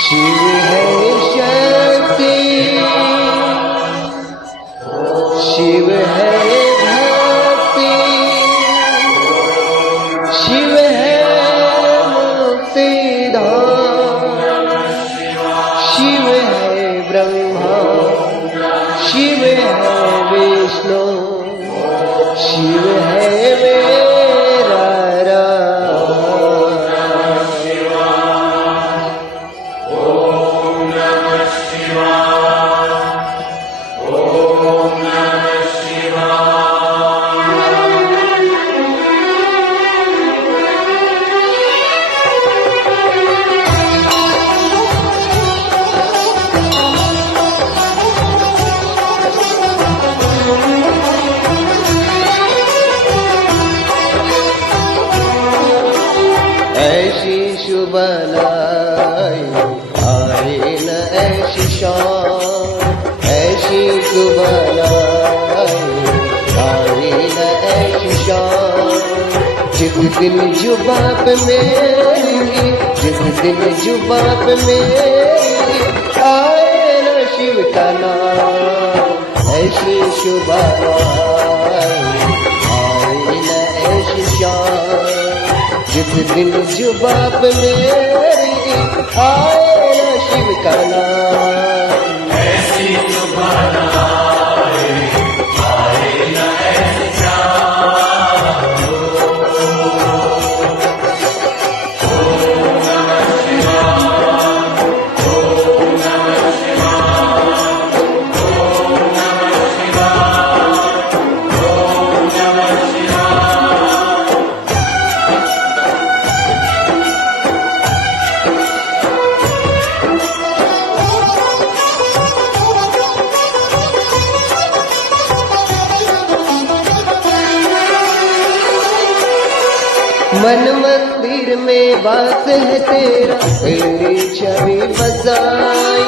शिव है शक्ति, शिव है भक्ति, शिव है मुक्तिधाम, शिव है ब्रह्मा, शिव है विष्णु, शिव है मेरा राम। ओम नमः शिवाय, ओम नमः शिवाय। ऐसी शुभ लाई आए न ऐसी शाम, ऐसी शुभ लाई आए न ऐसी शाम। जिस दिन जुबा पे मेरी, जिस दिन जुबा पे मेरी आए न शिव का नाम, ऐसी शुभ लाई आए न ऐसी शाम। जिस दिन जुबा पे मेरी आए न शिव का नाम, ऐसी जुबान आए, आए न ऐसी शाम। ओम नमः शिवाय, ओम नमः शिवाय, ओम नमः शिवाय, ओम नमः शिवाय। मन मंदिर में वास है तेरा, तेरी छवि बसाई।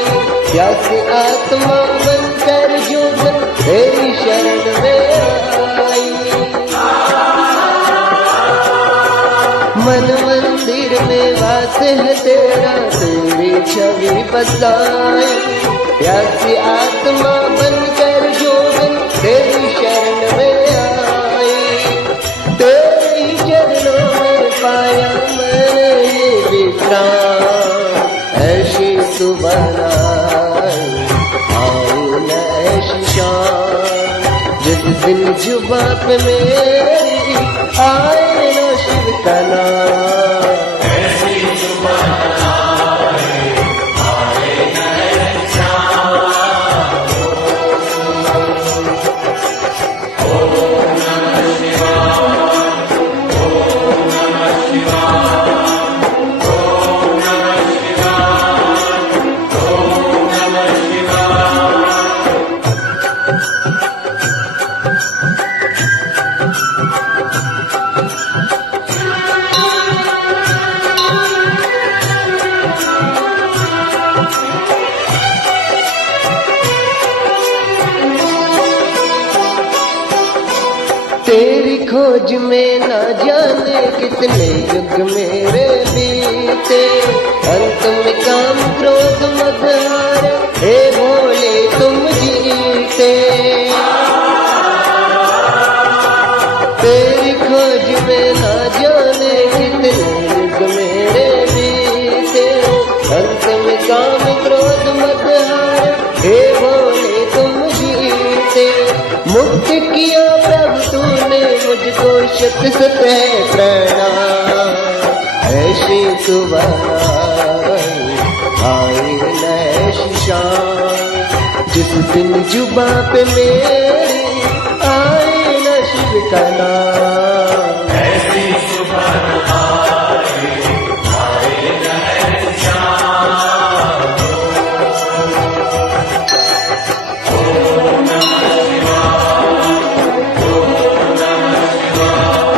प्यास आत्मा बनकर जो बन तेरी शरण में आई। मन मंदिर में वास है तेरा, तेरी छवि बसाई। प्यास आत्मा बनकर जो बन तेरी शरण में आई। तेरी चरणों में पाया मैंने ये विश्राम, ऐसी सुबह आई आई न ऐसी शाम। जिस दिन जुबा पे मेरी आए न शिव का नाम, ऐसी जुबान आए, आए न ऐसी शाम। ओम नमः शिवाय, ओम नमः शिवाय, ओम नमः शिवाय, ओम नमः शिवाय। तेरी खोज में न जाने कितने युग मेरे बीते। अंत में काम क्रोध मद हारे, हे भोले तुम जीते। तेरी खोज में न जाने कितने युग मेरे बीते। अंत में काम क्रोध मद हारे, हे भोले तुम जीते। मुक्त किया प्रभु तूने मुझको, शत शत है प्रणाम। ऐसी सुबह आई न ऐसी शाम। जिस दिन जुबा पे मेरी आए न शिव का नाम, ऐसी जुबान आए, आए न ऐसी शाम। ओम नमः शिवाय, ओम नमः शिवाय,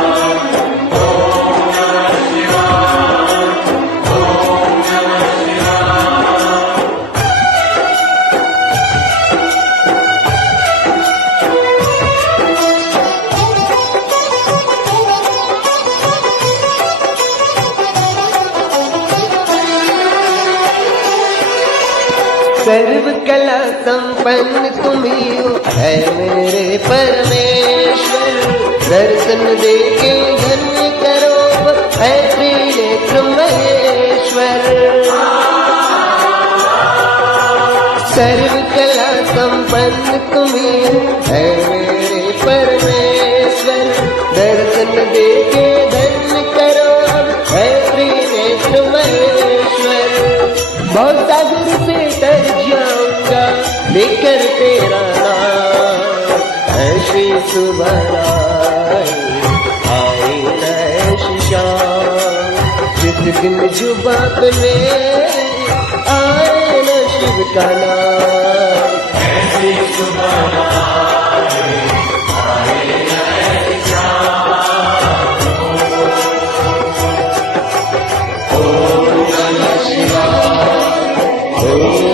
ओम नमः शिवाय, ओम नमः शिवाय। सर्व कला संपन्न तुम्ही हो है मेरे परमेश्वर। दर्शन दे के धन्य करो है त्रिनेत्र महेश्वर। सर्व कला संपन्न तुम्ही है मेरे परमेश्वर। दर्शन दे के धन्य करो अब है त्रिनेत्र महेश्वर। भवसागर से तर जाऊंगा लेकर तेरा नाम है श्री सुभराई आई न शाम। जिस दिन जुबा पे मेरे आए न शिव का नाम ऐसी सुबह ओम